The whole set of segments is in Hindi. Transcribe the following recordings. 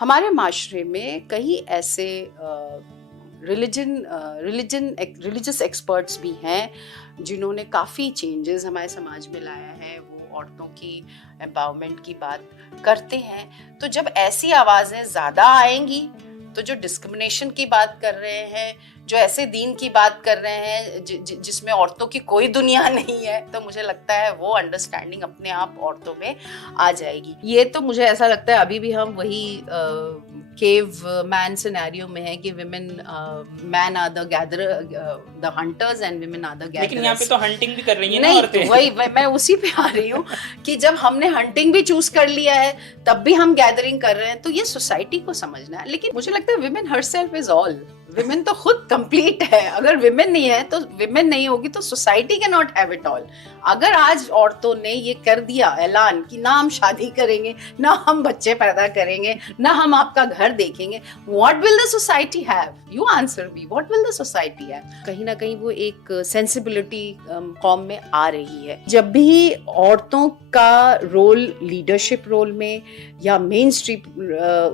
हमारे माशरे में कई ऐसे रिलीजियस एक्सपर्ट्स भी हैं जिन्होंने काफ़ी चेंजेस हमारे समाज में लाया है। वो औरतों की एम्पावरमेंट की बात करते हैं। तो जब ऐसी आवाज़ें ज़्यादा आएंगी तो जो डिस्क्रिमिनेशन की बात कर रहे हैं, जो ऐसे दीन की बात कर रहे हैं जिसमें औरतों की कोई दुनिया नहीं है, तो मुझे लगता है वो अंडरस्टैंडिंग अपने आप औरतों में आ जाएगी। ये तो मुझे ऐसा लगता है अभी भी हम वही केव मैन सिनेरियो में है कि women man are the gatherer, the hunters and women are the gatherers. लेकिन यहाँ पे तो हंटिंग भी कर रही है ना नहीं, औरतें। तो वही मैं उसी पे आ रही हूँ कि जब हमने हंटिंग भी चूज कर लिया है तब भी हम गैदरिंग कर रहे हैं। तो ये सोसाइटी को समझना है। लेकिन मुझे लगता है women herself is all. Women तो खुद कंप्लीट है। अगर विमेन नहीं है तो विमेन नहीं होगी तो society can not have it all. अगर आज औरतों ने ये कर दिया ऐलान कि ना हम शादी करेंगे, ना हम बच्चे पैदा करेंगे, ना हम आपका घर देखेंगे, what will the society have? You answer me, what will the society have? कहीं ना कहीं वो एक सेंसिबिलिटी कॉम में आ रही है। जब भी औरतों का रोल लीडरशिप रोल में या मेन स्ट्रीम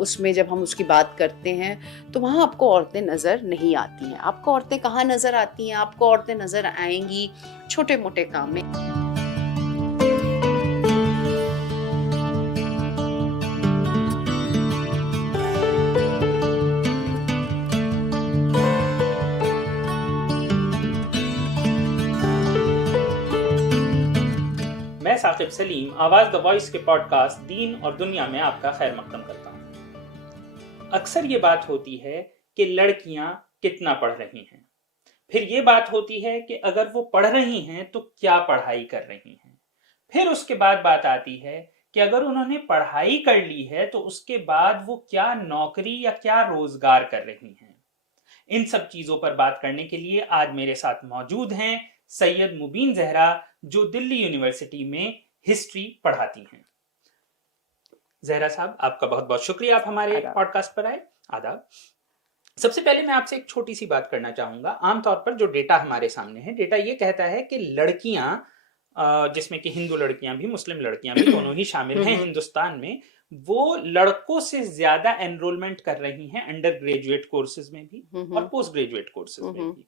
उसमें जब हम उसकी बात करते हैं तो वहाँ आपको औरतें नज़र नहीं आती हैं। आपको औरतें कहाँ नज़र आती हैं? आपको औरतें नज़र आएंगी छोटे मोटे काम में। मैं साकिब सलीम आवाज़ द वॉइस के पॉडकास्ट दीन और दुनिया में आपका खैर मकदम करता हूँ। अक्सर ये बात होती है कि लड़कियां कितना पढ़ रही हैं, फिर ये बात होती है कि अगर वो पढ़ रही हैं तो क्या पढ़ाई कर रही हैं, फिर उसके बाद बात आती है कि अगर उन्होंने पढ़ाई कर ली है तो उसके बाद वो क्या नौकरी या क्या रोजगार कर रही हैं। इन सब चीजों पर बात करने के लिए आज मेरे साथ मौजूद हैं सैयद मुबीन जहरा, जो दिल्ली यूनिवर्सिटी में हिस्ट्री पढ़ाती हैं। जहरा साहब, आपका बहुत बहुत शुक्रिया, आप हमारे पॉडकास्ट पर आए। आदाब। सबसे पहले मैं आपसे एक छोटी सी बात करना चाहूंगा। आमतौर पर जो डेटा हमारे सामने है, डेटा ये कहता है कि लड़कियां, जिसमें कि हिंदू लड़कियां भी मुस्लिम लड़कियां भी दोनों ही शामिल हैं हिंदुस्तान में, वो लड़कों से ज्यादा एनरोलमेंट कर रही हैं अंडर ग्रेजुएट कोर्सेज में भी और पोस्ट ग्रेजुएट कोर्सेज में भी।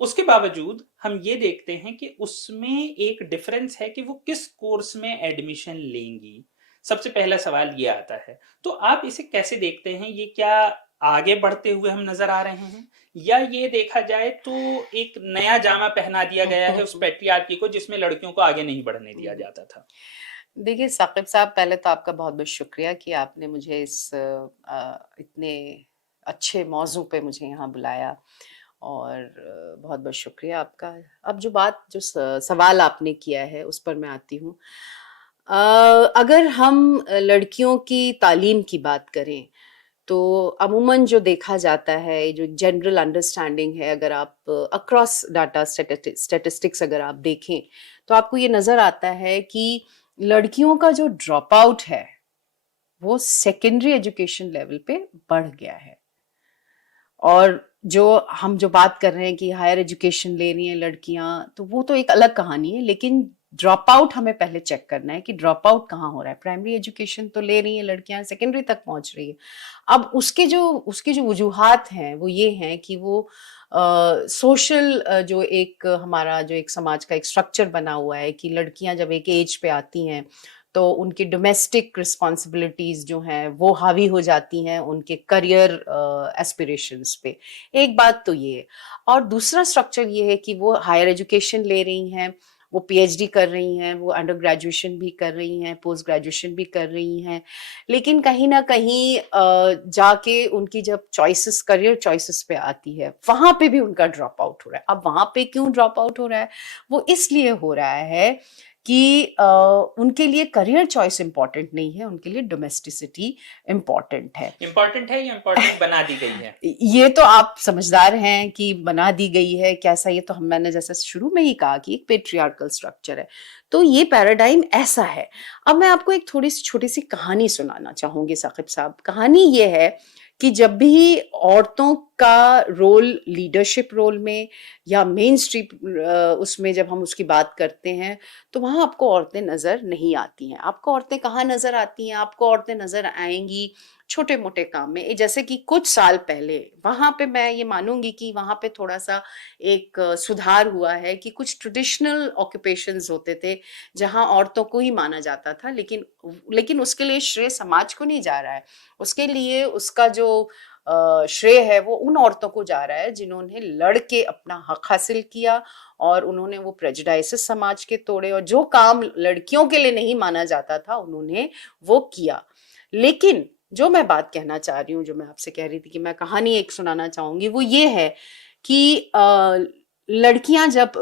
उसके बावजूद हम ये देखते हैं कि उसमें एक डिफरेंस है कि वो किस कोर्स में एडमिशन लेंगी। सबसे पहला सवाल ये आता है, तो आप इसे कैसे देखते हैं? ये क्या आगे बढ़ते हुए हम नजर आ रहे हैं, या ये देखा जाए तो एक नया जामा पहना दिया गया है उस पैट्रियार्की को जिसमें लड़कियों को आगे नहीं बढ़ने दिया जाता था? देखिए साकिब साहब, पहले तो आपका बहुत बहुत शुक्रिया कि आपने मुझे इस इतने अच्छे मौजू पे मुझे यहाँ बुलाया, और बहुत बहुत शुक्रिया आपका। अब जो सवाल आपने किया है उस पर मैं आती हूँ। अगर हम लड़कियों की तालीम की बात करें तो अमूमन जो देखा जाता है, जो जनरल अंडरस्टैंडिंग है, अगर आप अक्रॉस डाटा स्टैटिस्टिक्स अगर आप देखें तो आपको ये नज़र आता है कि लड़कियों का जो ड्रॉप आउट है वो सेकेंडरी एजुकेशन लेवल पे बढ़ गया है। और जो बात कर रहे हैं कि हायर एजुकेशन ले रही हैं लड़कियां, तो वो तो एक अलग कहानी है। लेकिन ड्रॉप आउट हमें पहले चेक करना है कि ड्रॉप आउट कहाँ हो रहा है। प्राइमरी एजुकेशन तो ले रही हैं लड़कियां, सेकेंडरी तक पहुंच रही है। अब उसके जो वजूहात हैं वो ये हैं कि वो सोशल जो एक हमारा जो एक समाज का एक स्ट्रक्चर बना हुआ है कि लड़कियां जब एक एज पे आती हैं तो उनकी डोमेस्टिक रिस्पॉन्सिबिलिटीज जो हैं वो हावी हो जाती हैं उनके करियर एस्पिरेशंस पे। एक बात तो ये है। और दूसरा स्ट्रक्चर ये है कि वो हायर एजुकेशन ले रही हैं, वो पीएचडी कर रही हैं, वो अंडर ग्रेजुएशन भी कर रही हैं, पोस्ट ग्रेजुएशन भी कर रही हैं, लेकिन कहीं ना कहीं जाके उनकी जब चॉइसेस, करियर चॉइसेस पे आती है, वहां पे भी उनका ड्रॉप आउट हो रहा है। अब वहां पे क्यों ड्रॉप आउट हो रहा है? वो इसलिए हो रहा है कि उनके लिए करियर चॉइस इंपॉर्टेंट नहीं है, उनके लिए डोमेस्टिसिटी इंपॉर्टेंट है। इंपॉर्टेंट है या इंपॉर्टेंट बना दी गई है? ये तो आप समझदार हैं कि बना दी गई है कैसा। ये तो मैंने जैसे शुरू में ही कहा कि एक पेट्रियार्कल स्ट्रक्चर है, तो ये पैराडाइम ऐसा है। अब मैं आपको एक थोड़ी सी छोटी सी कहानी सुनाना चाहूंगी साकिब साहब। कहानी ये है कि जब भी औरतों का रोल लीडरशिप रोल में या मेन स्ट्रीम उसमें जब हम उसकी बात करते हैं तो वहाँ आपको औरतें नज़र नहीं आती हैं। आपको औरतें कहाँ नज़र आती हैं? आपको औरतें नज़र आएंगी छोटे मोटे काम में, जैसे कि कुछ साल पहले वहां पे मैं ये मानूंगी कि वहां पे थोड़ा सा एक सुधार हुआ है कि कुछ ट्रेडिशनल ऑक्यूपेशंस होते थे जहां औरतों को ही माना जाता था, लेकिन उसके लिए श्रेय समाज को नहीं जा रहा है। उसके लिए उसका जो श्रेय है वो उन औरतों को जा रहा है जिन्होंने लड़ के अपना हक हासिल किया और उन्होंने वो प्रेजुडाइसेस समाज के तोड़े, और जो काम लड़कियों के लिए नहीं माना जाता था उन्होंने वो किया। लेकिन जो मैं बात कहना चाह रही हूँ, जो मैं आपसे कह रही थी कि मैं कहानी एक सुनाना चाहूंगी, वो ये है कि लड़कियां जब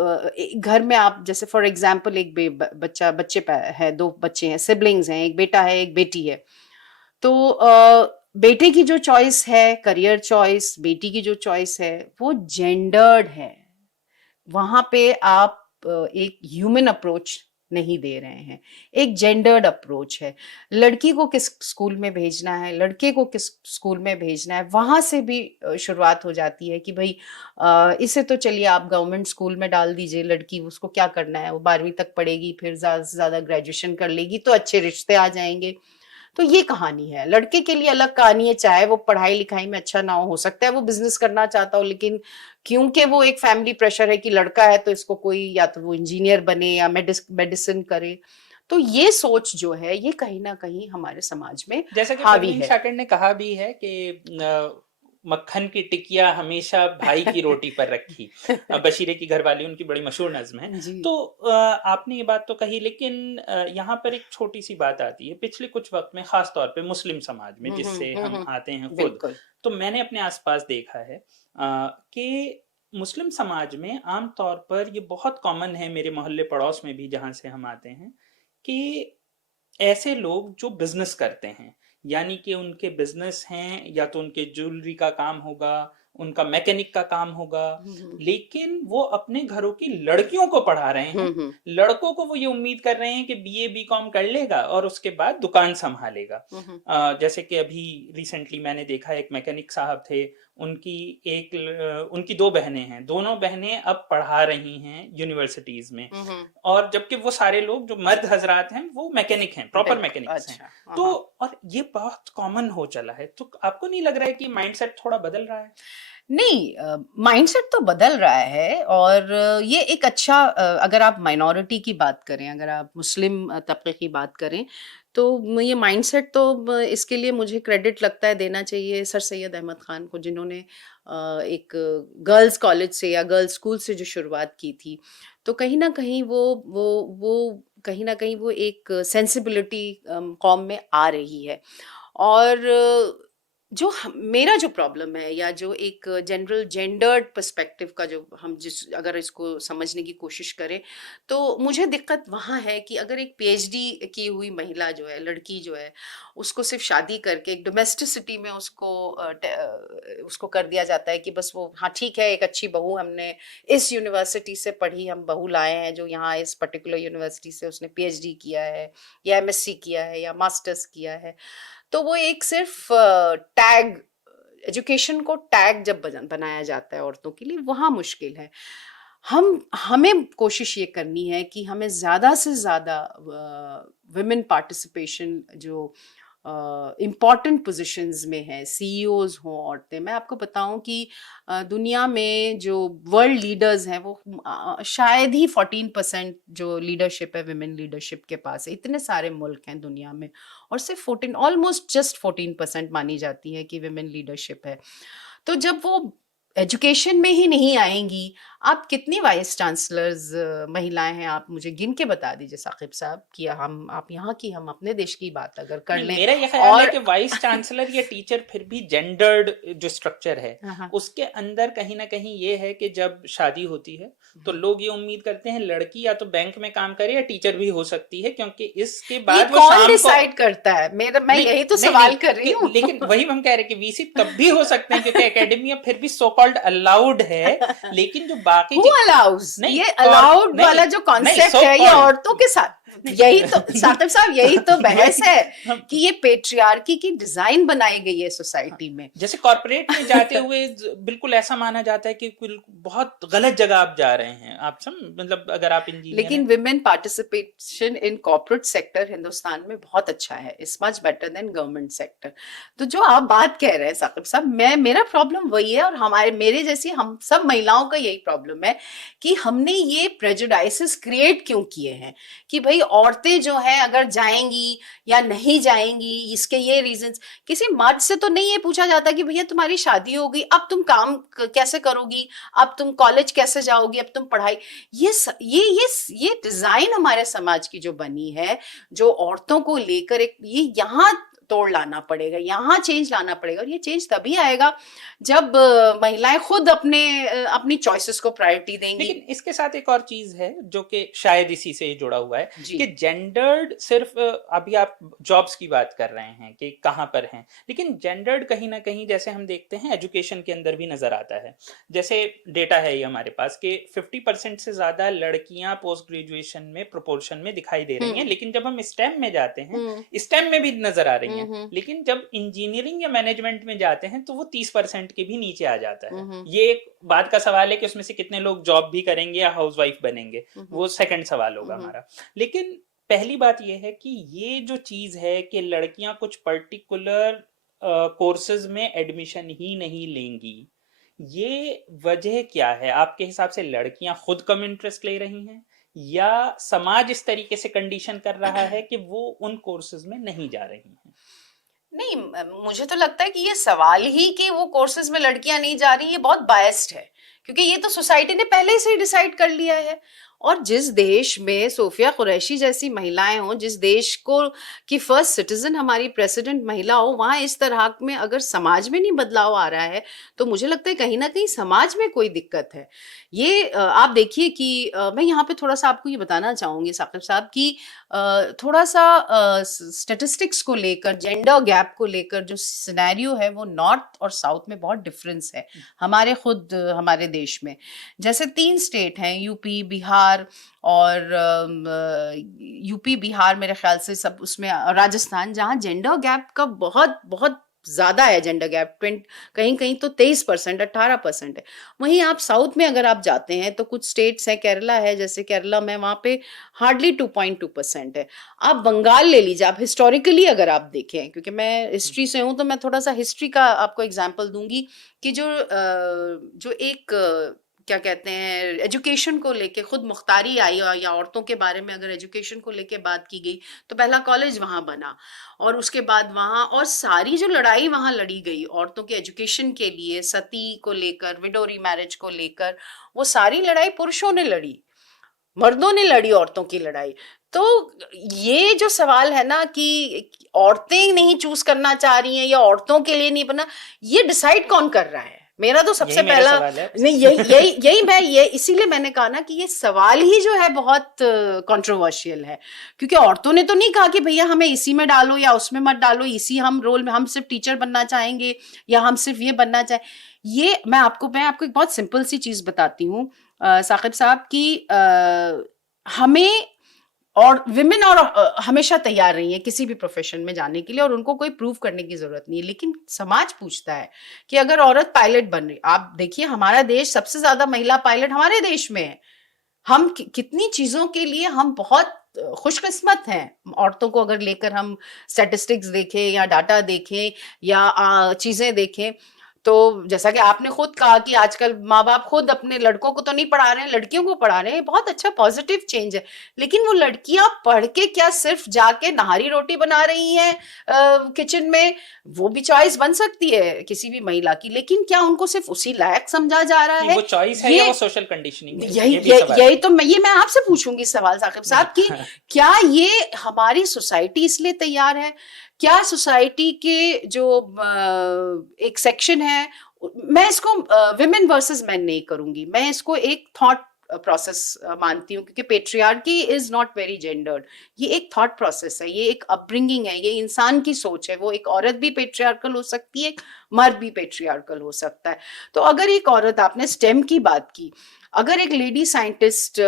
घर में, आप जैसे फॉर एग्जाम्पल एक बच्चे है, 2 बच्चे हैं, सिबलिंग्स हैं, एक बेटा है एक बेटी है, तो बेटे की जो चॉइस है करियर चॉइस, बेटी की जो चॉइस है वो जेंडर्ड है। वहां पे आप एक ह्यूमन अप्रोच नहीं दे रहे हैं, एक जेंडर्ड अप्रोच है। लड़की को किस स्कूल में भेजना है, लड़के को किस स्कूल में भेजना है, वहां से भी शुरुआत हो जाती है कि भाई इसे तो चलिए आप गवर्नमेंट स्कूल में डाल दीजिए, लड़की उसको क्या करना है, वो 12वीं तक पढ़ेगी, फिर ज्यादा से ज्यादा ग्रेजुएशन कर लेगी तो अच्छे रिश्ते आ जाएंगे। तो ये कहानी है। लड़के के लिए अलग कहानी है, चाहे वो पढ़ाई लिखाई में अच्छा ना हो सकता है वो बिजनेस करना चाहता हो, लेकिन क्योंकि वो एक फैमिली प्रेशर है कि लड़का है तो इसको कोई, या तो वो इंजीनियर बने या मेडिसिन करे। तो ये सोच जो है ये कहीं ना कहीं हमारे समाज में जैसे कि हावी परवीन है। शाकिर ने कहा भी है कि मक्खन की टिकिया हमेशा भाई की रोटी पर रखी। बशीरे की घरवाली उनकी बड़ी मशहूर नज्म है। तो आपने ये बात तो कही, लेकिन यहाँ पर एक छोटी सी बात आती है। पिछले कुछ वक्त में खास तौर पे मुस्लिम समाज में, जिससे हम आते हैं खुद, तो मैंने अपने आसपास देखा है कि मुस्लिम समाज में आम तौर पर ये बहुत कॉमन है, मेरे मोहल्ले पड़ोस में भी जहाँ से हम आते हैं, कि ऐसे लोग जो बिजनेस करते हैं, यानी कि उनके बिजनेस हैं, या तो उनके ज्वेलरी का काम होगा, उनका मैकेनिक का काम होगा, लेकिन वो अपने घरों की लड़कियों को पढ़ा रहे हैं। लड़कों को वो ये उम्मीद कर रहे हैं कि बीए बीकॉम कर लेगा और उसके बाद दुकान संभालेगा। जैसे कि अभी रिसेंटली मैंने देखा, एक मैकेनिक साहब थे, उनकी 2 बहनें हैं, दोनों बहनें अब पढ़ा रही हैं यूनिवर्सिटीज में, और जबकि वो सारे लोग जो मर्द हजरात हैं वो मैकेनिक हैं, प्रॉपर मैकेनिक्स हैं। तो और ये बहुत कॉमन हो चला है। तो आपको नहीं लग रहा है कि माइंडसेट थोड़ा बदल रहा है? नहीं, माइंडसेट तो बदल रहा है, और ये एक अच्छा, अगर आप माइनॉरिटी की बात करें, अगर आप मुस्लिम तबके की बात करें, तो ये माइंडसेट तो इसके लिए मुझे क्रेडिट लगता है देना चाहिए सर सैयद अहमद खान को, जिन्होंने एक गर्ल्स कॉलेज से या गर्ल्स स्कूल से जो शुरुआत की थी। तो कहीं ना कहीं वो एक सेंसिबिलिटी कौम में आ रही है। और मेरा जो प्रॉब्लम है, या जो एक जनरल जेंडर्ड पर्सपेक्टिव का जो हम अगर इसको समझने की कोशिश करें, तो मुझे दिक्कत वहाँ है कि अगर एक पीएचडी की हुई महिला जो है, लड़की जो है, उसको सिर्फ शादी करके एक डोमेस्टिसिटी में उसको कर दिया जाता है कि बस वो, हाँ ठीक है, एक अच्छी बहू, हमने इस यूनिवर्सिटी से पढ़ी, हम बहू लाए हैं जो यहाँ इस पर्टिकुलर यूनिवर्सिटी से उसने पीएचडी किया है या एमएससी किया है या मास्टर्स किया है। तो वो एक सिर्फ टैग, एजुकेशन को टैग जब बनाया जाता है औरतों के लिए, वहाँ मुश्किल है। हमें कोशिश ये करनी है कि हमें ज़्यादा से ज़्यादा विमेन पार्टिसिपेशन जो इम्पॉर्टेंट पोजीशंस में है, सीईओज हों औरतें। मैं आपको बताऊं कि दुनिया में जो वर्ल्ड लीडर्स हैं वो शायद ही 14% जो लीडरशिप है विमेन लीडरशिप के पास है। इतने सारे मुल्क हैं दुनिया में, और सिर्फ 14, ऑलमोस्ट जस्ट 14% मानी जाती है कि विमेन लीडरशिप है। तो जब वो एजुकेशन में ही नहीं आएंगी, आप कितनी वाइस चांसलर्स महिलाएं हैं, आप मुझे गिन के बता दीजिए साकिब साहब, कि आप यहाँ की, हम अपने देश की बात अगर कर लें। मेरा ये ख्याल है कि वाइस चांसलर या टीचर फिर भी जेंडर्ड जो स्ट्रक्चर है उसके अंदर कहीं ना कहीं ये है कि जब शादी होती है तो लोग ये उम्मीद करते हैं लड़की या तो बैंक में काम करे या टीचर भी हो सकती है, क्योंकि इसके बाद वो कौन डिसाइड करता है? मैं यही तो सवाल कर रही हूँ। लेकिन वही हम कह रहे हैं कि वीसी तब भी हो सकते हैं क्योंकि एकेडमिया फिर भी सो कॉल्ड अलाउड है, लेकिन जो बाकी ये अलाउड वाला जो कॉन्सेप्ट है ये औरतों के साथ, यही तो साकिब साहब, यही तो बहस है हम कि ये पेट्रियार्की की डिजाइन बनाई गई है सोसाइटी में। जैसे कॉर्पोरेट में जाते हुए बिल्कुल ऐसा माना जाता है कि बहुत गलत जगह आप जा रहे हैं, आप मतलब अगर आप इंजीनियर लेकिन हैं। Women participation in corporate sector Hindustan में बहुत अच्छा है, it's much better than government sector. तो जो आप बात कह रहे हैं साकिब साहब, मेरा प्रॉब्लम वही है, और मेरे जैसी हम सब महिलाओं का यही प्रॉब्लम है कि हमने ये प्रेजुडाइसेस क्रिएट क्यों किए हैं कि भाई औरतें जो है अगर जाएंगी या नहीं जाएंगी, इसके ये रीजंस। किसी मर्द से तो नहीं ये पूछा जाता कि भैया तुम्हारी शादी हो गई, अब तुम काम कैसे करोगी, अब तुम कॉलेज कैसे जाओगी, अब तुम पढ़ाई। ये डिजाइन हमारे समाज की जो बनी है, जो औरतों को लेकर एक ये यहाँ तोड़ लाना पड़ेगा, यहाँ चेंज लाना पड़ेगा। और ये चेंज तभी आएगा जब महिलाएं खुद अपनी चॉइसेस को प्रायोरिटी देंगी। लेकिन इसके साथ एक और चीज है जो कि शायद इसी से जुड़ा हुआ है कि जेंडर्ड सिर्फ अभी आप जॉब्स की बात कर रहे हैं कि कहाँ पर हैं, लेकिन जेंडर्ड कहीं ना कहीं जैसे हम देखते हैं एजुकेशन के अंदर भी नजर आता है। जैसे डेटा है ये हमारे पास कि 50% से ज्यादा लड़कियां पोस्ट ग्रेजुएशन में प्रोपोर्शन में दिखाई दे रही हैं, लेकिन जब हम स्टेम में जाते हैं स्टेम में भी नजर आ रही हैं, लेकिन जब इंजीनियरिंग या मैनेजमेंट में जाते हैं तो वो 30% के भी नीचे आ जाता है। ये एक बात का सवाल है कि उसमें से कितने लोग जॉब भी करेंगे या हाउसवाइफ बनेंगे, वो सेकंड सवाल होगा हमारा। लेकिन पहली बात ये है कि ये जो चीज है कि लड़कियां कुछ पर्टिकुलर कोर्सेज में एडमिशन ही नहीं लेंगी, ये वजह क्या है आपके हिसाब से? लड़कियां खुद कम इंटरेस्ट ले रही हैं या समाज इस तरीके से कंडीशन कर रहा है कि वो उन कोर्सेज में नहीं जा रही हैं? नहीं, मुझे तो लगता है कि ये सवाल ही कि वो कोर्सेज में लड़कियां नहीं जा रही, ये बहुत बायस्ड है, क्योंकि ये तो सोसाइटी ने पहले से ही डिसाइड कर लिया है। और जिस देश में सोफिया कुरैशी जैसी महिलाएं हों, जिस देश को की फर्स्ट सिटीजन हमारी प्रेसिडेंट महिला हो, वहां इस तरह में अगर समाज में नहीं बदलाव आ रहा है तो मुझे लगता है कहीं ना कहीं समाज में कोई दिक्कत है। ये आप देखिए कि मैं यहाँ पे थोड़ा सा आपको ये बताना चाहूंगी साकिब साहब कि थोड़ा सा स्टेटिस्टिक्स को लेकर, जेंडर गैप को लेकर जो सिनेरियो है वो नॉर्थ और साउथ में बहुत डिफरेंस है हमारे देश में। जैसे 3 स्टेट हैं, यूपी, बिहार और यूपी बिहार मेरे ख्याल से सब, उसमें राजस्थान, जहाँ जेंडर गैप का बहुत बहुत ज्यादा है। जेंडर गैप कहीं कहीं तो 23%, 18% है। वहीं आप साउथ में अगर आप जाते हैं तो कुछ स्टेट्स हैं, केरला है, जैसे केरला में वहां पे हार्डली 2.2% है। आप बंगाल ले लीजिए, आप हिस्टोरिकली अगर आप देखें, क्योंकि मैं हिस्ट्री से हूं तो मैं थोड़ा सा हिस्ट्री का आपको एग्जाम्पल दूंगी कि जो एक क्या कहते हैं एजुकेशन को लेके खुद मुख्तारी आई, या औरतों के बारे में अगर एजुकेशन को लेके बात की गई तो पहला कॉलेज वहां बना, और उसके बाद वहां और सारी जो लड़ाई वहां लड़ी गई औरतों के एजुकेशन के लिए, सती को लेकर, विडो रीमैरिज को लेकर, वो सारी लड़ाई पुरुषों ने लड़ी, मर्दों ने लड़ी औरतों की लड़ाई। तो ये जो सवाल है ना कि औरतें नहीं चूज करना चाह रही हैं या औरतों के लिए नहीं बना, ये डिसाइड कौन कर रहा है? मेरा तो सबसे पहला नहीं, यही इसीलिए मैंने कहा ना कि ये सवाल ही जो है बहुत कंट्रोवर्शियल है, क्योंकि औरतों ने तो नहीं कहा कि भैया हमें इसी में डालो या उसमें मत डालो, इसी हम रोल में, हम सिर्फ टीचर बनना चाहेंगे या हम सिर्फ ये बनना चाहें। ये मैं आपको एक बहुत सिंपल सी चीज बताती हूँ साकिब साहब की हमें और विमेन और हमेशा तैयार रही है किसी भी प्रोफेशन में जाने के लिए, और उनको कोई प्रूव करने की जरूरत नहीं है। लेकिन समाज पूछता है कि अगर औरत पायलट बन रही, आप देखिए हमारा देश, सबसे ज्यादा महिला पायलट हमारे देश में है। हम कितनी चीजों के लिए हम बहुत खुशकिस्मत हैं। औरतों को अगर लेकर हम स्टैटिस्टिक्स देखें या डाटा देखें या चीजें देखें, तो जैसा कि आपने खुद कहा कि आजकल माँ बाप खुद अपने लड़कों को तो नहीं पढ़ा रहे हैं, लड़कियों को पढ़ा रहे हैं, बहुत अच्छा पॉजिटिव चेंज है। लेकिन वो लड़कियां पढ़ के क्या सिर्फ जाके नहारी रोटी बना रही हैं किचन में? वो भी चॉइस बन सकती है किसी भी महिला की, लेकिन क्या उनको सिर्फ उसी लायक समझा जा रहा है? वो चॉइस है या वो सोशल कंडीशनिंग है? यही तो मैं आपसे पूछूंगी सवाल साकिब साहब कि क्या ये हमारी सोसाइटी इसलिए तैयार है? क्या सोसाइटी के जो एक सेक्शन है, मैं इसको विमेन वर्सेस मैन नहीं करूंगी, मैं इसको एक थॉट प्रोसेस मानती हूँ, क्योंकि patriarchy is not very gendered. ये एक थॉट प्रोसेस है, ये एक अपब्रिंगिंग है, ये इंसान की सोच है। वो एक औरत भी पेट्रियार्कल हो सकती है, एक मर्द भी पेट्रियार्कल हो सकता है। तो अगर एक औरत, आपने स्टेम की बात की, अगर एक लेडी साइंटिस्ट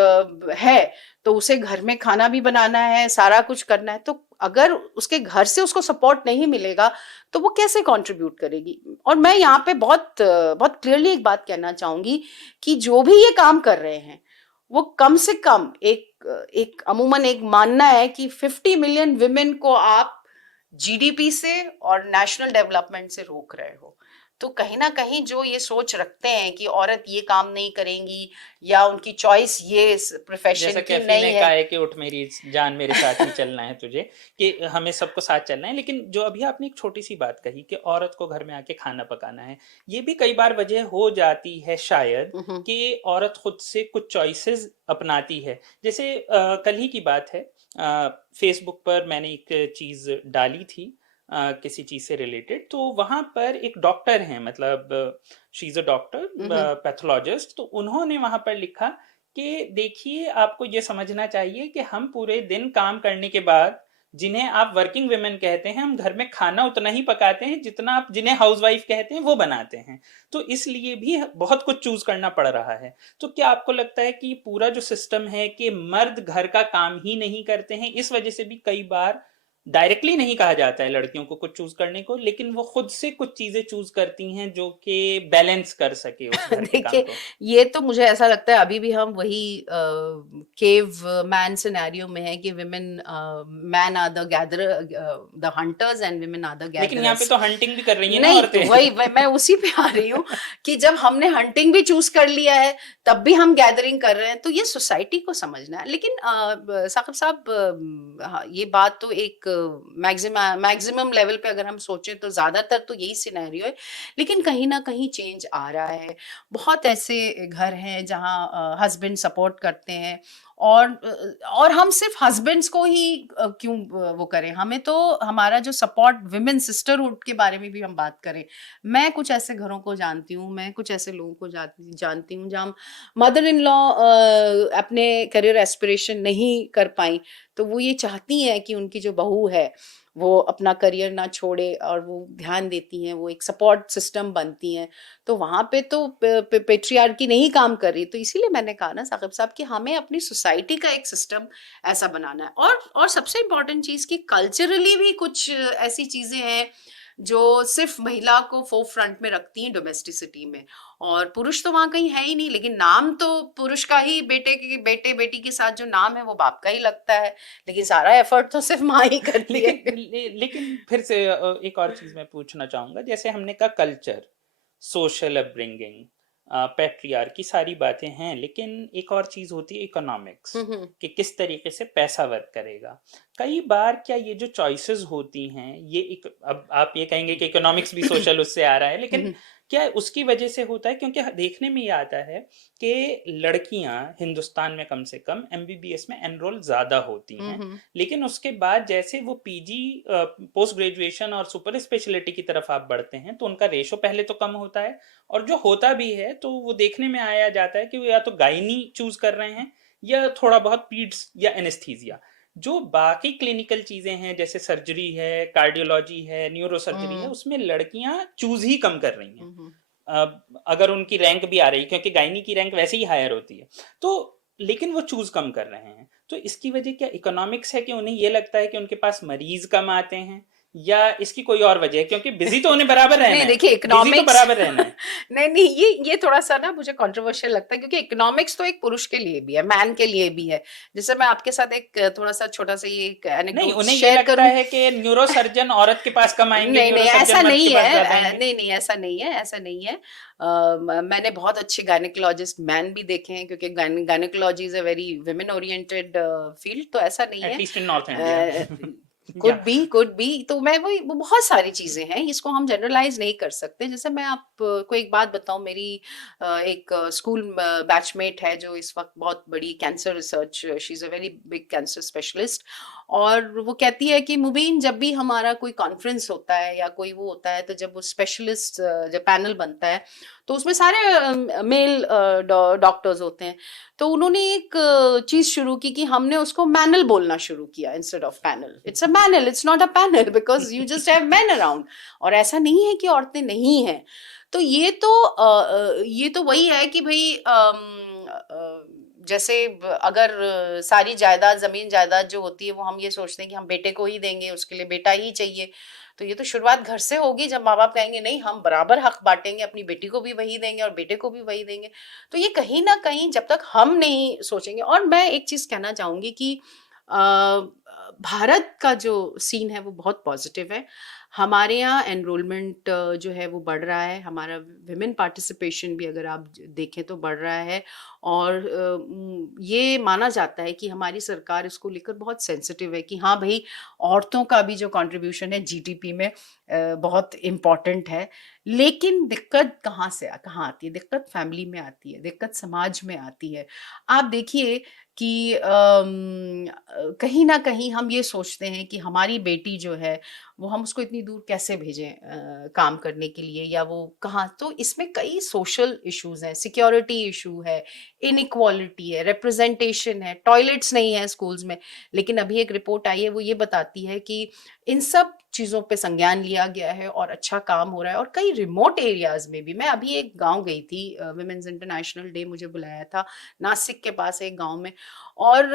है तो उसे घर में खाना भी बनाना है, सारा कुछ करना है, तो अगर उसके घर से उसको सपोर्ट नहीं मिलेगा तो वो कैसे कंट्रीब्यूट करेगी। और मैं यहाँ पे बहुत बहुत क्लियरली एक बात कहना चाहूंगी कि जो भी ये काम कर रहे हैं वो कम से कम एक अमूमन एक मानना है कि 50 मिलियन विमेन को आप जीडीपी से और नेशनल डेवलपमेंट से रोक रहे हो। तो कहीं ना कहीं जो ये सोच रखते हैं कि औरत ये काम नहीं करेंगी या उनकी चॉइस ये प्रोफेशन जैसा की कैफी नहीं ने है। कहा है कि उठ मेरी जान, मेरे साथ ही चलना है तुझे, कि हमें सबको साथ चलना है। लेकिन जो अभी आपने एक छोटी सी बात कही कि औरत को घर में आके खाना पकाना है, ये भी कई बार वजह हो जाती है शायद कि औरत खुद से कुछ चॉइसेस अपनाती है। जैसे कल ही की बात है, फेसबुक पर मैंने एक चीज डाली थी किसी चीज से रिलेटेड, तो वहां पर एक डॉक्टर हैं, मतलब she is a doctor, pathologist, तो उन्होंने वहां पर लिखा कि देखिए आपको ये समझना चाहिए कि हम पूरे दिन काम करने के बाद, जिन्हें आप वर्किंग वुमेन कहते हैं, हम घर में खाना उतना ही पकाते हैं जितना आप जिन्हें हाउसवाइफ कहते हैं वो बनाते हैं। तो इसलिए भी बहुत कुछ चूज करना पड़ रहा है। तो क्या आपको लगता है कि पूरा जो सिस्टम है कि मर्द घर का काम ही नहीं करते हैं, इस वजह से भी कई बार डायरेक्टली नहीं कहा जाता है लड़कियों को कुछ चूज करने को, लेकिन वो खुद से कुछ चीजें चूज करती हैं जो कि बैलेंस कर सके उस घर के काम देखिए, को? ये तो मुझे ऐसा लगता है अभी भी हम वही केव मैन सिनेरियो में है कि women man are the gatherer, the hunters and women are the लेकिन यहाँ पे गैदरर्स। तो हंटिंग भी कर रही है ना नहीं, तो औरतें। वही मैं उसी पे आ रही हूँ कि जब हमने हंटिंग भी चूज कर लिया है तब भी हम गैदरिंग कर रहे हैं, तो ये सोसाइटी को समझना है। लेकिन साकिब साहब, हाँ, ये बात तो एक मैक्सिमम लेवल पे अगर हम सोचें तो ज्यादातर तो यही सिनेरियो है, लेकिन कहीं ना कहीं चेंज आ रहा है। बहुत ऐसे घर हैं जहाँ हस्बैंड सपोर्ट करते हैं, और हम सिर्फ हस्बैंड्स को ही क्यों वो करें, हमें तो हमारा जो सपोर्ट विमेन सिस्टरहुड के बारे में भी हम बात करें। मैं कुछ ऐसे घरों को जानती हूँ, मैं कुछ ऐसे लोगों को जानती हूँ जहाँ मदर इन लॉ अपने करियर एस्पिरेशन नहीं कर पाई, तो वो ये चाहती हैं कि उनकी जो बहू है वो अपना करियर ना छोड़े और वो ध्यान देती हैं, वो एक सपोर्ट सिस्टम बनती हैं। तो वहाँ पे तो पेट्रियार्की नहीं काम कर रही। तो इसीलिए मैंने कहा ना साकिब साहब कि हमें अपनी सोसाइटी का एक सिस्टम ऐसा बनाना है। और सबसे इम्पोर्टेंट चीज़ कि कल्चरली भी कुछ ऐसी चीज़ें हैं जो सिर्फ महिला को फोर फ्रंट में रखती हैं डोमेस्टिसिटी में, और पुरुष तो वहाँ कहीं है ही नहीं। लेकिन नाम तो पुरुष का ही, बेटे बेटी के साथ जो नाम है वो बाप का ही लगता है, लेकिन सारा एफर्ट तो सिर्फ माँ ही करती है। लेकिन फिर से एक और चीज मैं पूछना चाहूंगा। जैसे हमने कहा कल्चर, सोशल अपब्रिंगिंग, पैट्रियार्की, की सारी बातें हैं, लेकिन एक और चीज होती है इकोनॉमिक्स, कि किस तरीके से पैसा वर्क करेगा। कई बार क्या ये जो चॉइसेस होती हैं, ये अब आप ये कहेंगे कि इकोनॉमिक्स भी सोशल उससे आ रहा है, लेकिन क्या उसकी वजह से होता है? क्योंकि देखने में ये आता है कि लड़कियां हिंदुस्तान में कम से कम एमबीबीएस में एनरोल ज्यादा होती हैं, लेकिन उसके बाद जैसे वो पीजी, पोस्ट ग्रेजुएशन और सुपर स्पेशलिटी की तरफ आप बढ़ते हैं तो उनका रेशो पहले तो कम होता है, और जो होता भी है तो वो देखने में आया जाता है कि वो या तो गायनी चूज कर रहे हैं या थोड़ा बहुत पीड्स या एनेस्थीसिया। जो बाकी क्लिनिकल चीजें हैं जैसे सर्जरी है, कार्डियोलॉजी है, न्यूरो सर्जरी है, उसमें लड़कियां चूज ही कम कर रही हैं। अगर उनकी रैंक भी आ रही है, क्योंकि गायनी की रैंक वैसे ही हायर होती है, तो लेकिन वो चूज कम कर रहे हैं। तो इसकी वजह क्या इकोनॉमिक्स है कि उन्हें ये लगता है कि उनके पास मरीज कम आते हैं, या इसकी कोई और वजह है? क्योंकि बिजी तो उन्हें बराबर रहना नहीं, है, देखिए बिजी तो इकोनॉमिक्स बराबर रहना है। नहीं, ये थोड़ा सा ना मुझे कंट्रोवर्शियल लगता है, क्योंकि इकोनॉमिक्स तो एक पुरुष के लिए भी है, मैन के लिए भी है। जैसे मैं आपके साथ एक थोड़ा सा छोटा सा ये नहीं, एनेक्डोट उन्हें ये शेयर लगता करूं। है कि न्यूरो सर्जन औरत के पास कम आएंगे, नहीं, न्यूरो ऐसा सर्जन मर्द नहीं के पास है। ज्यादा आएंगे। नहीं, ऐसा नहीं है। मैंने बहुत अच्छे गायनेकोलॉजिस्ट मैन भी देखे हैं, क्योंकि gynaecology is a very women oriented field, तो ऐसा नहीं है। At least in north India. Could be. तो मैं वो बहुत सारी चीजें हैं, इसको हम जनरलाइज नहीं कर सकते। जैसे मैं आपको एक बात बताऊं, मेरी एक स्कूल बैचमेट है जो इस वक्त बहुत बड़ी cancer research, she is a very big cancer specialist, और वो कहती है कि मुबीन, जब भी हमारा कोई कॉन्फ्रेंस होता है या कोई वो होता है, तो जब वो स्पेशलिस्ट जब पैनल बनता है तो उसमें सारे मेल डॉक्टर्स होते हैं। तो उन्होंने एक चीज शुरू की कि हमने उसको मैनल बोलना शुरू किया instead of panel. It's a manual, it's not a panel, because you just have man around. और ऐसा नहीं है कि औरतें नहीं हैं। तो ये तो वही है कि भाई जैसे अगर सारी जायदाद, जमीन जायदाद जो होती है वो हम ये सोचते हैं कि हम बेटे को ही देंगे, उसके लिए बेटा ही चाहिए, तो ये तो शुरुआत घर से होगी जब माँ बाप कहेंगे नहीं हम बराबर हक बांटेंगे, अपनी बेटी को भी वही देंगे और बेटे को भी वही देंगे। तो ये कहीं ना कहीं जब तक हम नहीं सोचेंगे, और मैं एक चीज कहना चाहूंगी कि भारत का जो सीन है वो बहुत पॉजिटिव है। हमारे यहाँ एनरोलमेंट जो है वो बढ़ रहा है, हमारा विमेन पार्टिसिपेशन भी अगर आप देखें तो बढ़ रहा है, और ये माना जाता है कि हमारी सरकार इसको लेकर बहुत सेंसिटिव है कि हाँ भाई, औरतों का भी जो कंट्रीब्यूशन है जीडीपी में बहुत इम्पॉर्टेंट है। लेकिन दिक्कत कहाँ आती है? दिक्कत फैमिली में आती है, दिक्कत समाज में आती है। आप देखिए कि कहीं ना कहीं हम ये सोचते हैं कि हमारी बेटी जो है वो हम उसको इतनी दूर कैसे भेजें काम करने के लिए, या वो कहाँ, तो इसमें कई सोशल इश्यूज हैं, सिक्योरिटी इशू है, इनइक्वालिटी है, रिप्रेजेंटेशन है, टॉयलेट्स नहीं है स्कूल्स में। लेकिन अभी एक रिपोर्ट आई है वो ये बताती है कि इन सब चीज़ों पे संज्ञान लिया गया है और अच्छा काम हो रहा है। और कई रिमोट एरियाज में भी, मैं अभी एक गांव गई थी, विमेंस इंटरनेशनल डे मुझे बुलाया था नासिक के पास एक गांव में, और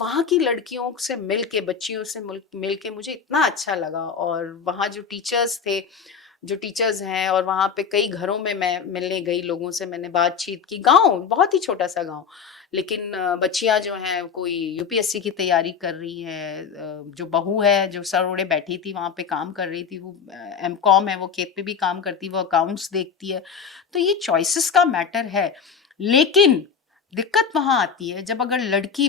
वहाँ की लड़कियों से मिल के, बच्चियों से मिल के मुझे इतना अच्छा लगा। और वहाँ जो टीचर्स हैं, और वहाँ पे कई घरों में मैं मिलने गई, लोगों से मैंने बातचीत की। गांव बहुत ही छोटा सा गांव, लेकिन बच्चियां जो हैं कोई यूपीएससी की तैयारी कर रही है, जो बहू है जो सर ओढ़े बैठी थी वहाँ पे काम कर रही थी, वो एमकॉम है, वो खेत पे भी काम करती है, वो अकाउंट्स देखती है। तो ये चॉइसेस का मैटर है। लेकिन दिक्कत वहां आती है जब अगर लड़की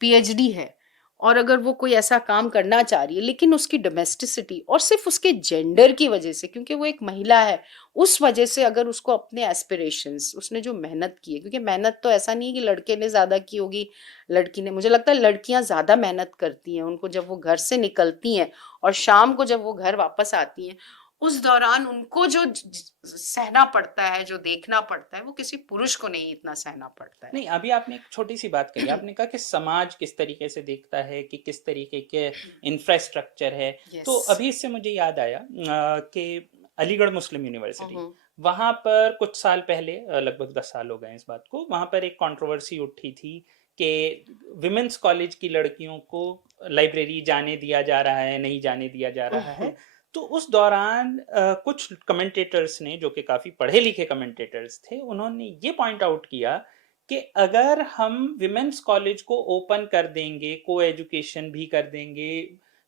पीएचडी है और अगर वो कोई ऐसा काम करना चाह रही है, लेकिन उसकी डोमेस्टिसिटी और सिर्फ उसके जेंडर की वजह से, क्योंकि वो एक महिला है, उस वजह से अगर उसको अपने एस्पिरेशंस, उसने जो मेहनत की है, क्योंकि मेहनत तो ऐसा नहीं है कि लड़के ने ज्यादा की होगी, लड़की ने, मुझे लगता है लड़कियां ज्यादा मेहनत करती हैं। उनको जब वो घर से निकलती हैं और शाम को जब वो घर वापस आती हैं, उस दौरान उनको जो सहना पड़ता है, जो देखना पड़ता है, वो किसी पुरुष को नहीं इतना सहना पड़ता है। नहीं, अभी आपने एक छोटी सी बात कही, आपने कहा कि समाज किस तरीके से देखता है, कि किस तरीके के इंफ्रास्ट्रक्चर है। तो यस। अभी इससे मुझे याद आया कि अलीगढ़ मुस्लिम यूनिवर्सिटी, वहां पर कुछ साल पहले, लगभग 10 साल हो गए इस बात को, वहां पर एक कंट्रोवर्सी उठी थी कि विमेंस कॉलेज की लड़कियों को लाइब्रेरी जाने दिया जा रहा है, नहीं जाने दिया जा रहा है। तो उस दौरान कुछ कमेंटेटर्स ने, जो कि काफी पढ़े लिखे कमेंटेटर्स थे, उन्होंने ये पॉइंट आउट किया कि अगर हम विमेंस कॉलेज को ओपन कर देंगे, को एजुकेशन भी कर देंगे,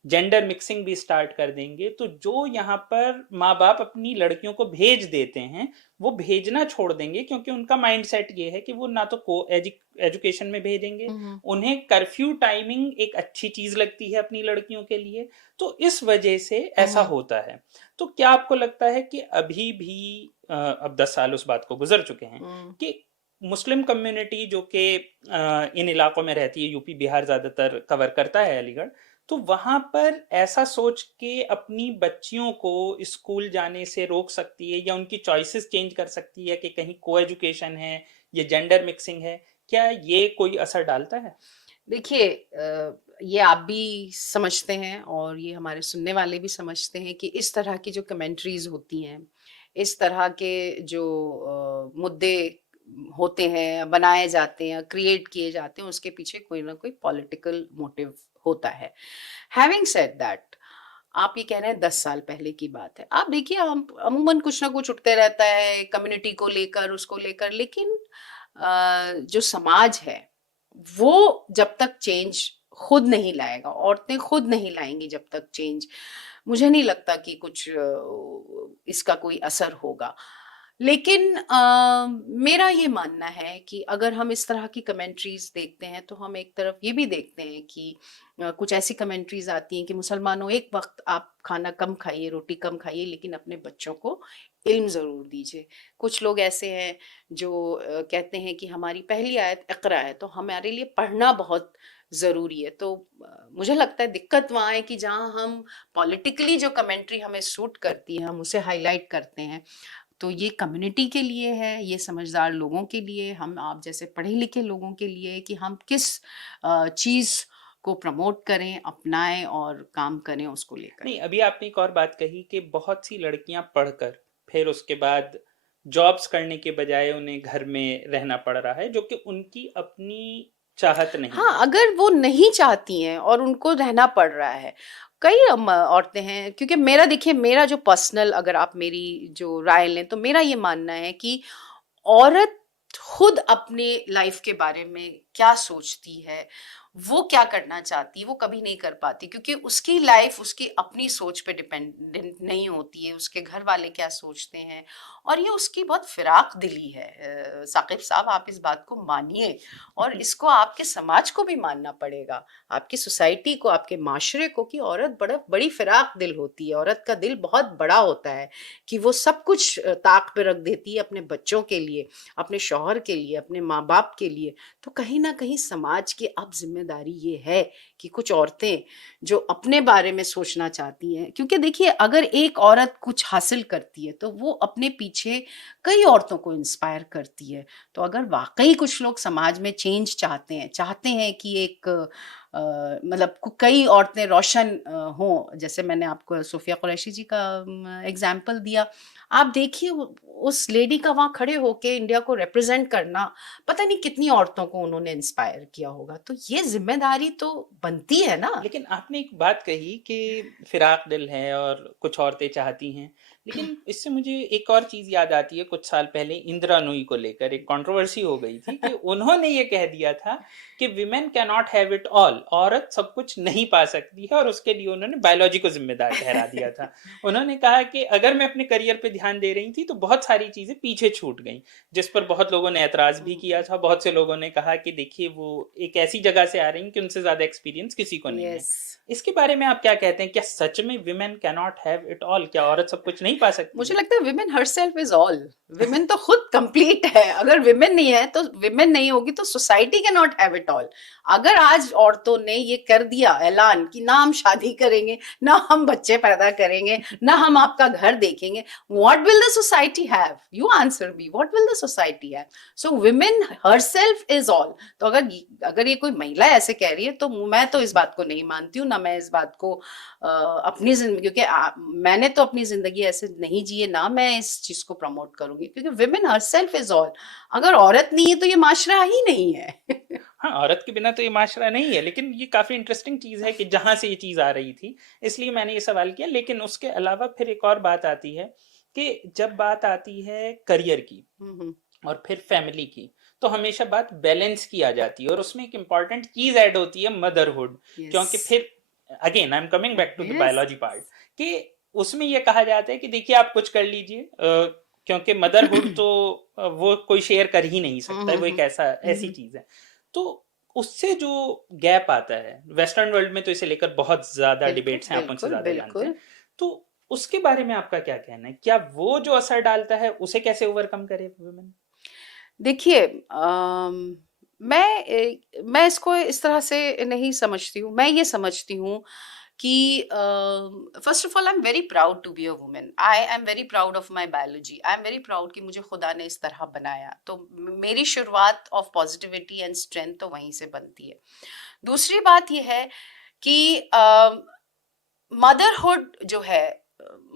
जेंडर मिक्सिंग भी स्टार्ट कर देंगे, तो जो यहाँ पर माँ बाप अपनी लड़कियों को भेज देते हैं वो भेजना छोड़ देंगे, क्योंकि उनका माइंडसेट ये है कि वो ना तो को एजुकेशन में भेजेंगे, उन्हें कर्फ्यू टाइमिंग एक अच्छी चीज लगती है अपनी लड़कियों के लिए, तो इस वजह से ऐसा होता है। तो क्या आपको लगता है कि अभी भी अब 10 साल उस बात को गुजर चुके हैं कि मुस्लिम कम्युनिटी जो कि इन इलाकों में रहती है, यूपी बिहार ज्यादातर कवर करता है अलीगढ़, तो वहां पर ऐसा सोच के अपनी बच्चियों को स्कूल जाने से रोक सकती है, या उनकी चॉइसेस चेंज कर सकती है कि कहीं को एजुकेशन है या जेंडर मिक्सिंग है? क्या ये कोई असर डालता है? देखिए, ये आप भी समझते हैं और ये हमारे सुनने वाले भी समझते हैं कि इस तरह की जो कमेंट्रीज होती हैं, इस तरह के जो मुद्दे होते हैं, बनाए जाते हैं, क्रिएट किए जाते हैं, उसके पीछे कोई ना कोई पॉलिटिकल मोटिव होता है। हैविंग सेड दैट, आप ये कह रहे हैं 10 साल पहले की बात है। आप देखिए, हम अमूमन कुछ ना कुछ उठते रहता है कम्युनिटी को लेकर, उसको लेकर, लेकिन जो समाज है वो जब तक चेंज खुद नहीं लाएगा, औरतें खुद नहीं लाएंगी जब तक चेंज, मुझे नहीं लगता कि कुछ इसका कोई असर होगा। लेकिन मेरा ये मानना है कि अगर हम इस तरह की कमेंट्रीज देखते हैं तो हम एक तरफ ये भी देखते हैं कि कुछ ऐसी कमेंट्रीज आती हैं कि मुसलमानों, एक वक्त आप खाना कम खाइए, रोटी कम खाइए, लेकिन अपने बच्चों को इल्म ज़रूर दीजिए। कुछ लोग ऐसे हैं जो कहते हैं कि हमारी पहली आयत इक़रा है, तो हमारे लिए पढ़ना बहुत ज़रूरी है। तो मुझे लगता है दिक्कत वहाँ है कि जहाँ हम पॉलिटिकली जो कमेंट्री हमें सूट करती है हम उसे हाईलाइट करते हैं। तो ये कम्युनिटी के लिए है, ये समझदार लोगों के लिए, हम आप जैसे पढ़े लिखे लोगों के लिए, कि हम किस चीज़ को प्रमोट करें, अपनाएं और काम करें उसको लेकर। नहीं, अभी आपने एक और बात कही कि बहुत सी लड़कियां पढ़कर फिर उसके बाद जॉब्स करने के बजाय उन्हें घर में रहना पड़ रहा है, जो कि उनकी अपनी चाहत नहीं हाँ, है। अगर वो नहीं चाहती हैं और उनको रहना पड़ रहा है, कई औरतें हैं, क्योंकि मेरा देखिए, मेरा जो पर्सनल, अगर आप मेरी जो राय लें तो मेरा ये मानना है कि औरत खुद अपने लाइफ के बारे में क्या सोचती है, वो क्या करना चाहती है, वो कभी नहीं कर पाती, क्योंकि उसकी लाइफ उसकी अपनी सोच पे डिपेंडेंट नहीं होती है, उसके घर वाले क्या सोचते हैं, और ये उसकी बहुत फिराक दिली है। साकिब साहब, आप इस बात को मानिए, और इसको आपके समाज को भी मानना पड़ेगा, आपकी सोसाइटी को, आपके माशरे को, कि औरत बड़ी फिराक दिल होती है, औरत का दिल बहुत बड़ा होता है, कि वो सब कुछ ताक पे रख देती है अपने बच्चों के लिए, अपने शौहर के लिए, अपने माँ बाप के लिए। तो कहीं ना कहीं समाज की अब जिम्मेदारी ये है कि कुछ औरतें जो अपने बारे में सोचना चाहती हैं, क्योंकि देखिए, अगर एक औरत कुछ हासिल करती है तो वो अपने पीछे कई औरतों को इंस्पायर करती है। तो अगर वाकई कुछ लोग समाज में चेंज चाहते हैं कि एक मतलब कई औरतें रोशन हों, जैसे मैंने आपको सोफिया कुरैशी जी का एग्जाम्पल दिया, आप देखिए उस लेडी का वहां खड़े होके इंडिया को रिप्रेजेंट करना, पता नहीं कितनी औरतों को उन्होंने इंस्पायर किया होगा। तो ये जिम्मेदारी तो बनती है ना। लेकिन आपने एक बात कही कि फिराक दिल है और कुछ औरतें चाहती हैं, लेकिन इससे मुझे एक और चीज़ याद आती है। कुछ साल पहले इंदिरा नूई को लेकर एक कंट्रोवर्सी हो गई थी कि उन्होंने ये कह दिया था कि women can not have it all, औरत सब कुछ नहीं पा सकती है, और उसके लिए उन्होंने बायोलॉजी को जिम्मेदार ठहरा दिया था। उन्होंने कहा कि अगर मैं अपने करियर पे ध्यान दे रही थी तो बहुत सारी चीज़ें पीछे छूट गई, जिस पर बहुत लोगों ने ऐतराज़ भी किया था। बहुत से लोगों ने कहा कि देखिए, वो एक ऐसी जगह से आ रही हैं कि उनसे ज़्यादा एक्सपीरियंस किसी को नहीं है। यस, इसके बारे में आप क्या कहते हैं? क्या सच में women can not have it all? क्या औरत सब कुछ नहीं पा सकती मुझे है? लगता है women herself is all. Women तो खुद कंप्लीट है। अगर विमेन नहीं है तो विमेन नहीं होगी तो society can not have it all. अगर आज औरतों ने ये कर दिया ऐलान कि ना हम शादी करेंगे, ना हम बच्चे पैदा करेंगे, ना हम आपका घर देखेंगे, what will the society have? You answer me, what will the society have? So women herself is all. तो अगर ये कोई महिला ऐसे कह रही है तो मैं तो इस बात को नहीं मानती हूँ, ना मैं इस बात को अपनी जिंदगी, क्योंकि मैंने तो अपनी जिंदगी ऐसे नहीं जी है, ना मैं इस चीज को प्रमोट करूंगी, क्योंकि विमेन हरसेल्फ इज ऑल। अगर औरत नहीं है तो ये माशरा ही नहीं है। हाँ, औरत के बिना तो ये माशरा नहीं है, लेकिन ये काफ़ी इंटरेस्टिंग चीज़ है कि जहाँ से ये चीज़ आ रही थी, इसलिए मैंने ये सवाल किया। लेकिन उसके अलावा फिर एक और बात आती है कि जब बात आती है करियर की और फिर फैमिली की, तो हमेशा बात बैलेंस की आ जाती है, और उसमें एक इम्पॉर्टेंट चीज़ ऐड होती है, मदरहुड। क्योंकि यस, फिर again I am coming back to the yes, biology part, कि उसमें ये कहा जाता है कि देखिए, आप कुछ कर लीजिए, क्योंकि मदरहुड तो वो कोई शेयर कर ही नहीं सकता है, वो एक ऐसी चीज़ है। तो उससे जो गैप आता है, वेस्टर्न वर्ल्ड में तो इसे लेकर बहुत ज़्यादा बिल्कुल, डिबेट्स हैं, आप मुझसे बिल्कुल, ज़्यादा जानते हैं। बिल्कुल। तो उसके बारे में आपका क्या कहना है? क्या वो जो असर डालता है उसे कैसे ओवरकम करे वुमेन? देखिए, मैं इसको इस तरह से नहीं समझती हूँ। मैं ये समझती हूँ कि first of all, I am very proud to be a woman. I am very proud of my biology. I am very proud कि मुझे खुदा ने इस तरह बनाया। तो मेरी शुरुआत ऑफ पॉजिटिविटी एंड स्ट्रेंथ तो वहीं से बनती है। दूसरी बात यह है कि मदरहुड जो है,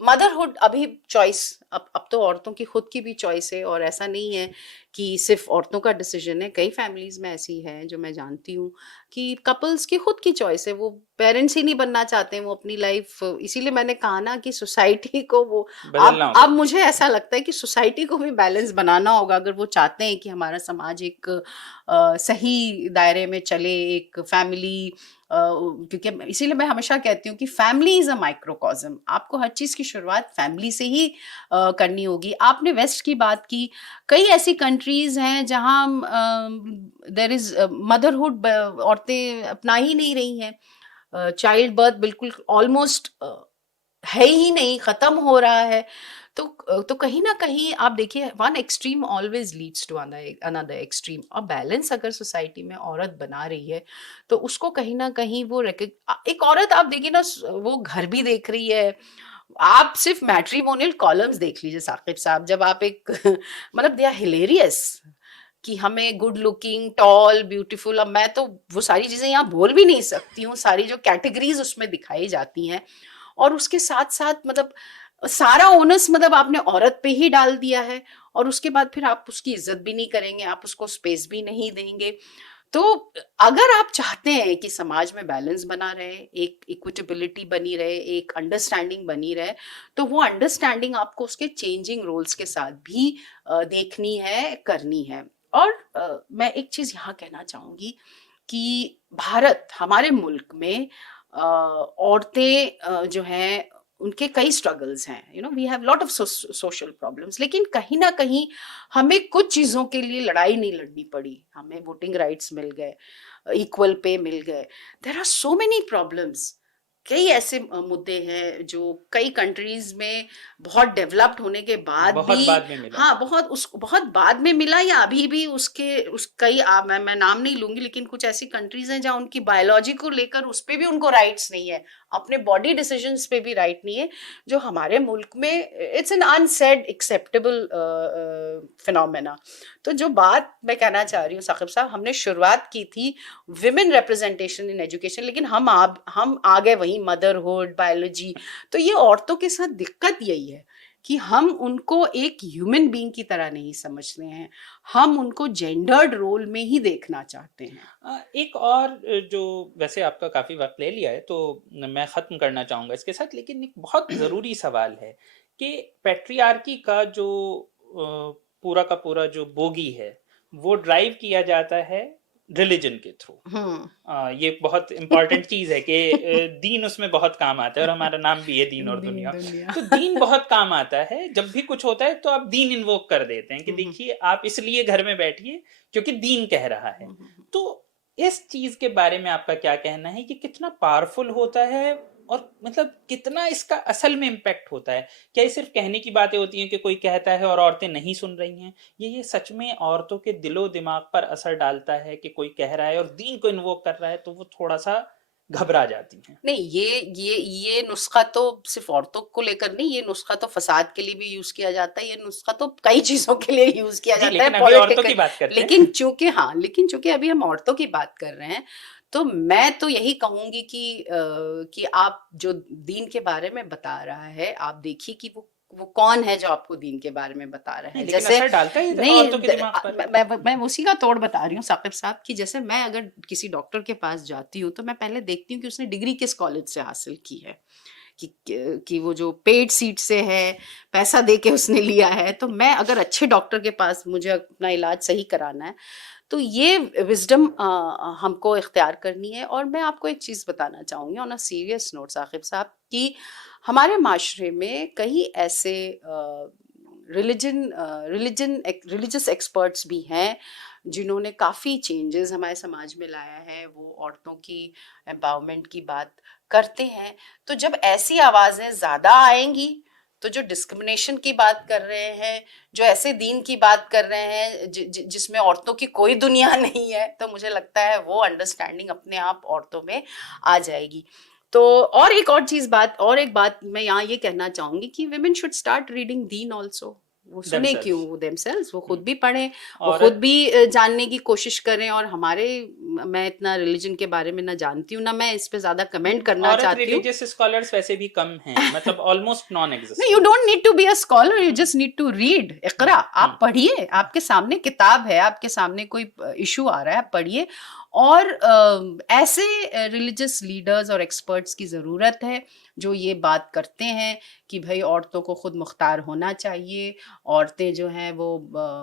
मदरहुड अभी चॉइस, अब तो औरतों की खुद की भी चॉइस है, और ऐसा नहीं है कि सिर्फ औरतों का डिसीजन है। कई फैमिलीज में ऐसी है जो मैं जानती हूँ कि कपल्स की खुद की चॉइस है, वो पेरेंट्स ही नहीं बनना चाहते हैं, वो अपनी लाइफ, इसीलिए मैंने कहा ना कि सोसाइटी को वो, बदलना अब होगा। मुझे ऐसा लगता है कि सोसाइटी को भी बैलेंस बनाना होगा, अगर वो चाहते हैं कि हमारा समाज एक सही दायरे में चले, एक फैमिली, क्योंकि इसीलिए मैं हमेशा कहती हूँ कि फैमिली इज अ माइक्रोकॉज्म। आपको हर चीज की शुरुआत फैमिली से ही करनी होगी। आपने वेस्ट की बात की, कई ऐसी कंट्रीज हैं जहाँ देयर इज मदरहुड, औरतें अपना ही नहीं रही हैं, चाइल्ड बर्थ बिल्कुल ऑलमोस्ट है ही नहीं, खत्म हो रहा है। तो कहीं ना कहीं आप देखिए, one extreme always leads to another extreme. और बैलेंस अगर सोसाइटी में औरत बना रही है तो उसको कहीं ना कहीं वो एक औरत, आप देखिए ना, वो घर भी देख रही है। आप सिर्फ मैट्रिमोनियल कॉलम्स देख लीजिए साकिब साहब, जब आप एक मतलब दे आर हिलेरियस कि हमें गुड लुकिंग, टॉल, ब्यूटीफुल, अब मैं तो वो सारी चीजें यहाँ बोल भी नहीं सकती हूँ, सारी जो कैटेगरीज उसमें दिखाई जाती हैं। और उसके साथ साथ मतलब सारा ओनस मतलब आपने औरत पे ही डाल दिया है, और उसके बाद फिर आप उसकी इज्जत भी नहीं करेंगे, आप उसको स्पेस भी नहीं देंगे। तो अगर आप चाहते हैं कि समाज में बैलेंस बना रहे, एक इक्विटेबिलिटी बनी रहे, एक अंडरस्टैंडिंग बनी रहे, तो वो अंडरस्टैंडिंग आपको उसके चेंजिंग रोल्स के साथ भी देखनी है, करनी है। और मैं एक चीज यहाँ कहना चाहूंगी कि भारत, हमारे मुल्क में औरतें जो हैं उनके कई स्ट्रगल्स हैं, we have lot of social problems, लेकिन कहीं ना कहीं हमें कुछ चीज़ों के लिए लड़ाई नहीं लड़नी पड़ी। हमें वोटिंग राइट्स मिल गए, इक्वल पे मिल गए। There are so many problems, कई ऐसे मुद्दे हैं जो कई कंट्रीज में बहुत डेवलप्ड होने के बाद बहुत भी, बाद में मिला। हाँ, बहुत बाद में मिला, या अभी भी उस कई मैं नाम नहीं लूंगी, लेकिन कुछ ऐसी कंट्रीज हैं जहाँ उनकी बायोलॉजी को लेकर उस पे भी उनको राइट्स नहीं है, अपने बॉडी डिसीजंस पे भी राइट नहीं है, जो हमारे मुल्क में it's an unsaid acceptable phenomena. तो जो बात मैं कहना चाह रही हूँ साकिब साहब, हमने शुरुआत की थी विमेन रिप्रेजेंटेशन इन एजुकेशन, लेकिन हम आ गए वहीं मदरहुड, बायोलॉजी। तो ये औरतों के साथ दिक्कत यही है कि हम उनको एक ह्यूमन बीइंग की तरह नहीं समझते हैं, हम उनको जेंडर्ड रोल में ही देखना चाहते हैं। एक और जो, वैसे आपका काफ़ी वक्त ले लिया है तो मैं ख़त्म करना चाहूँगा इसके साथ, लेकिन एक बहुत ज़रूरी सवाल है कि पैट्रियार्की का जो पूरा का पूरा जो बोगी है वो ड्राइव किया जाता है रिलीजन के थ्रू। ये बहुत इंपॉर्टेंट चीज है कि दीन उसमें बहुत काम आता है, और हमारा नाम भी है दीन और दुनिया। तो दीन बहुत काम आता है, जब भी कुछ होता है तो आप दीन इन्वोक कर देते हैं कि देखिए आप इसलिए घर में बैठिए क्योंकि दीन कह रहा है। तो इस चीज के बारे में आपका क्या कहना है कि कितना पावरफुल होता है, और मतलब कितना इसका असल में इम्पैक्ट होता है? क्या ये सिर्फ कहने की बातें होती हैं कि कोई कहता है और औरतें नहीं सुन रही हैं? ये सच में औरतों के दिलो दिमाग पर असर डालता है कि कोई कह रहा है और दीन को इन्वोक कर रहा है तो वो थोड़ा सा घबरा जाती हैं? नहीं, ये नुस्खा तो सिर्फ औरतों को लेकर नहीं, ये नुस्खा तो फसाद के लिए भी यूज किया जाता है, ये नुस्खा तो कई चीजों के लिए यूज किया जाता है, औरतों की बात करते हैं। लेकिन चूंकि अभी हम औरतों की बात कर रहे हैं, तो मैं तो यही कहूंगी कि आप जो दीन के बारे में बता रहा है, आप देखिए कि वो कौन है जो आपको दीन के बारे में बता रहा है। जैसे असर डालता है नहीं, औरतों के दिमाग पर। मैं उसी का तोड़ बता रही हूँ साकिब साहब, कि जैसे मैं अगर किसी डॉक्टर के पास जाती हूँ तो मैं पहले देखती हूँ कि उसने डिग्री किस कॉलेज से हासिल की है, कि वो जो पेड सीट से है, पैसा दे के उसने लिया है। तो मैं अगर अच्छे डॉक्टर के पास मुझे अपना इलाज सही कराना है, तो ये विजडम हमको इख्तियार करनी है। और मैं आपको एक चीज़ बताना चाहूँगी on a serious note Saqib साहब, कि हमारे माशरे में कई ऐसे रिलीजियस एक्सपर्ट्स भी हैं जिन्होंने काफ़ी चेंजेस हमारे समाज में लाया है। वो औरतों की एम्पावरमेंट की बात करते हैं। तो जब ऐसी आवाज़ें ज़्यादा आएंगी, तो जो डिस्क्रिमिनेशन की बात कर रहे हैं, जो ऐसे दीन की बात कर रहे हैं जिसमें औरतों की कोई दुनिया नहीं है, तो मुझे लगता है वो अंडरस्टैंडिंग अपने आप औरतों में आ जाएगी। तो और एक बात मैं यहाँ ये कहना चाहूंगी कि women should start reading Deen also। वो सुने क्यों, वो themselves, वो खुद भी पढ़ें, वो खुद भी जानने की कोशिश करें। और मैं इतना रिलीजन के बारे में ना जानती हूँ, ना मैं इस पे ज्यादा कमेंट करना चाहती हूँ। रिलीजियस स्कॉलर्स वैसे भी कम हैं, मतलब almost non existent. You don't need to be a scholar, you just need to read, इकरा। आप पढ़िए, आपके सामने किताब है, आपके सामने कोई इशू आ रहा है, आप पढ़िए। और ऐसे रिलीजियस लीडर्स और एक्सपर्ट्स की ज़रूरत है जो ये बात करते हैं कि भाई औरतों को खुद मुख्तार होना चाहिए। औरतें जो हैं वो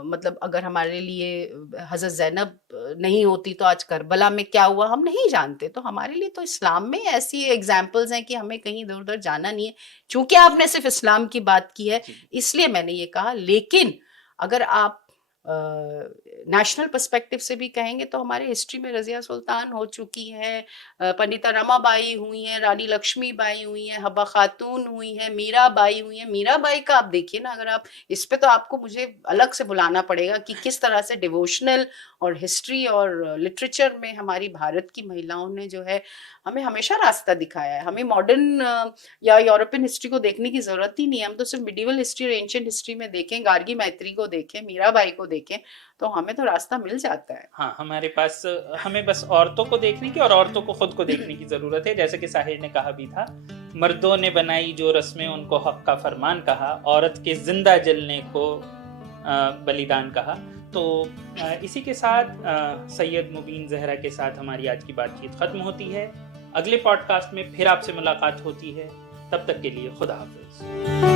मतलब अगर हमारे लिए हज़रत ज़ैनब नहीं होती तो आज करबला में क्या हुआ हम नहीं जानते। तो हमारे लिए तो इस्लाम में ऐसी एग्जाम्पल्स हैं कि हमें कहीं इधर उधर जाना नहीं है। चूंकि आपने सिर्फ इस्लाम की बात की है इसलिए मैंने ये कहा, लेकिन अगर आप नेशनल पर्सपेक्टिव से भी कहेंगे तो हमारे हिस्ट्री में रजिया सुल्तान हो चुकी हैं, पंडिता रमाबाई हुई हैं, रानी लक्ष्मीबाई हुई हैं, हब्बा खातून हुई हैं, मीराबाई हुई हैं। मीराबाई का आप देखिए ना, अगर आप इस पे तो आपको मुझे अलग से बुलाना पड़ेगा कि किस तरह से डिवोशनल और हिस्ट्री और लिटरेचर में हमारी भारत की महिलाओं ने जो है हमें हमेशा रास्ता दिखाया है। हमें मॉडर्न या यूरोपियन हिस्ट्री को देखने की जरूरत ही नहीं है, हम तो सिर्फ मिडिवल हिस्ट्री और एंशिएंट हिस्ट्री में देखें, गार्गी मैत्री को देखें, मीराबाई को देखें, तो हमें तो रास्ता मिल जाता है। हाँ, हमारे पास, हमें बस औरतों को देखने की और औरतों को खुद को देखने की जरूरत है, जैसे कि साहिर ने कहा भी था मर्दों ने बनाई जो रस्में उनको हक का फरमान कहा, औरत के जिंदा जलने को बलिदान कहा। तो इसी के साथ सैयद मुबीन जहरा के साथ हमारी आज की बातचीत खत्म होती है। अगले पॉडकास्ट में फिर आपसे मुलाकात होती है। तब तक के लिए खुदा हाफिज।